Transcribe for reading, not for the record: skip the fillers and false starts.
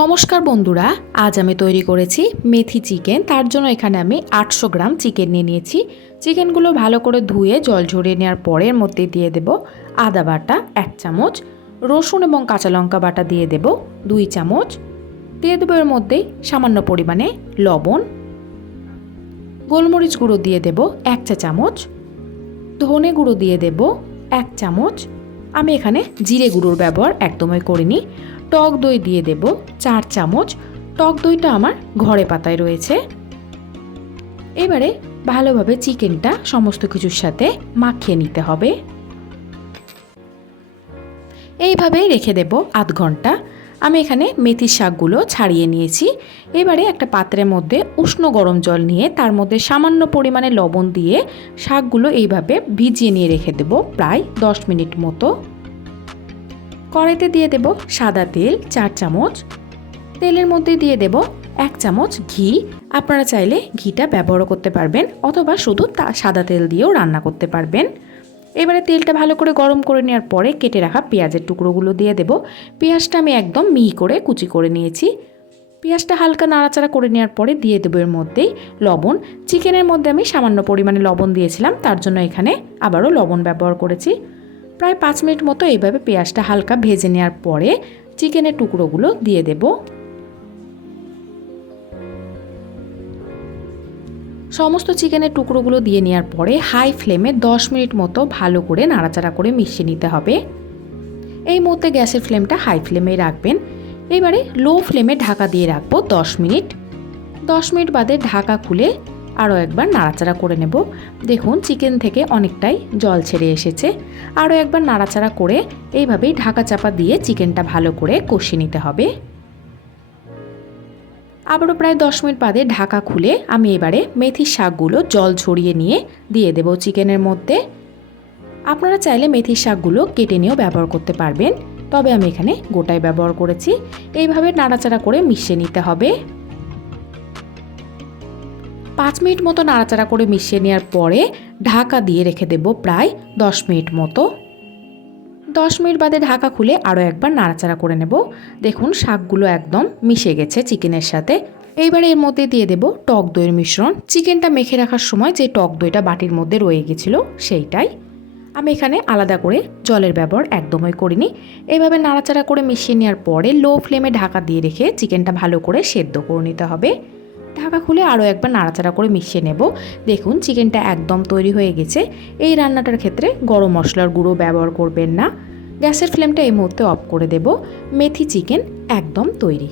নমস্কার বন্ধুরা, আজ আমি তৈরি করেছি মেথি চিকেন। তার জন্য এখানে আমি 800 গ্রাম চিকেন নিয়ে নিয়েছি। চিকেনগুলো ভালো করে ধুয়ে জল ঝরিয়ে নেওয়ার পরে এর মধ্যে দিয়ে দেব আদা বাটা 1 চামচ, রসুন এবং কাঁচা লঙ্কা বাটা দিয়ে দেব 2 চামচ, দিয়ে দেব এর মধ্যে সামান্য পরিমাণে লবণ, গোলমরিচ গুঁড়ো দিয়ে দেব 1 চা চামচ, ধনে গুঁড়ো দিয়ে দেব 1 চামচ। আমি এখানে জিরে গুঁড়োর ব্যবহার একদমই করিনি। টক দই দিয়ে দেব 4 চামচ। টক দইটা আমার ঘরে পাতায় রয়েছে। এবারে ভালোভাবে চিকেনটা সমস্ত কিছুর সাথে মাখিয়ে নিতে হবে। এইভাবেই রেখে দেব আধ ঘন্টা। আমি এখানে মেথির শাকগুলো ছাড়িয়ে নিয়েছি। এবারে একটা পাত্রের মধ্যে উষ্ণ গরম জল নিয়ে তার মধ্যে সামান্য পরিমাণে লবণ দিয়ে শাকগুলো এইভাবে ভিজিয়ে নিয়ে রেখে দেব প্রায় 10 মিনিট মতো। কড়াইতে দিয়ে দেব সাদা তেল 4 চামচ। তেলের মধ্যে দিয়ে দেব 1 চামচ ঘি। আপনারা চাইলে ঘিটা ব্যবহার করতে পারবেন অথবা শুধু সাদা তেল দিয়েও রান্না করতে পারবেন। এবারে তেলটা ভালো করে গরম করে নেওয়ার পরে কেটে রাখা পেঁয়াজের টুকরোগুলো দিয়ে দেব। পেঁয়াজটা আমি একদম মিহি করে কুচি করে নিয়েছি। পেঁয়াজটা হালকা নাড়াচাড়া করে নেওয়ার পরে দিয়ে দেবো এর মধ্যেই লবণ। চিকেনের মধ্যে আমি সামান্য পরিমাণে লবণ দিয়েছিলাম, তার জন্য এখানে আবারও লবণ ব্যবহার করেছি। প্রায় 5 মিনিট মতো এইভাবে পেঁয়াজটা হালকা ভেজে নেওয়ার পরে চিকেনের টুকরোগুলো দিয়ে দেব। সমস্ত চিকেনের টুকরোগুলো দিয়ে নেওয়ার পরে হাই ফ্লেমে 10 মিনিট মতো ভালো করে নাড়াচাড়া করে মিশিয়ে নিতে হবে। এই মুহূর্তে গ্যাসের ফ্লেমটা হাই ফ্লেমেই রাখবেন। এবারে লো ফ্লেমে ঢাকা দিয়ে রাখবো 10 মিনিট। 10 মিনিট বাদে ঢাকা খুলে আরও একবার নাড়াচাড়া করে নেব। দেখুন চিকেন থেকে অনেকটাই জল ছেড়ে এসেছে। আরও একবার নাড়াচাড়া করে এইভাবেই ঢাকা চাপা দিয়ে চিকেনটা ভালো করে কষিয়ে নিতে হবে। আবারও প্রায় 10 মিনিট বাদে ঢাকা খুলে আমি এবারে মেথির শাকগুলো জল ঝরিয়ে নিয়ে দিয়ে দেব চিকেনের মধ্যে। আপনারা চাইলে মেথির শাকগুলো কেটে নিয়েও ব্যবহার করতে পারবেন, তবে আমি এখানে গোটাই ব্যবহার করেছি। এইভাবে নাড়াচাড়া করে মিশিয়ে নিতে হবে। 5 মিনিট মতো নাড়াচাড়া করে মিশিয়ে নেওয়ার পরে ঢাকা দিয়ে রেখে দেব প্রায় 10 মিনিট মতো। 10 মিনিট বাদে ঢাকা খুলে আরও একবার নাড়াচাড়া করে নেব। দেখুন শাকগুলো একদম মিশে গেছে চিকেনের সাথে। এইবারে এর মধ্যে দিয়ে দেব টক দইয়ের মিশ্রণ। চিকেনটা মেখে রাখার সময় যে টক দইটা বাটির মধ্যে রয়ে গেছিলো সেইটাই। আমি এখানে আলাদা করে জলের ব্যবহার একদমই করিনি। এইভাবে নাড়াচাড়া করে মিশিয়ে নেওয়ার পরে লো ফ্লেমে ঢাকা দিয়ে রেখে চিকেনটা ভালো করে সেদ্ধ করে নিতে হবে। ঢাকা খুলে আরও একবার নাড়াচাড়া করে মিশিয়ে নেব। দেখুন চিকেনটা একদম তৈরি হয়ে গেছে। এই রান্নাটার ক্ষেত্রে গরম মশলার গুঁড়ো ব্যবহার করবেন না। গ্যাসের ফ্লেমটা এই মুহূর্তে অফ করে দেব। মেথি চিকেন একদম তৈরি।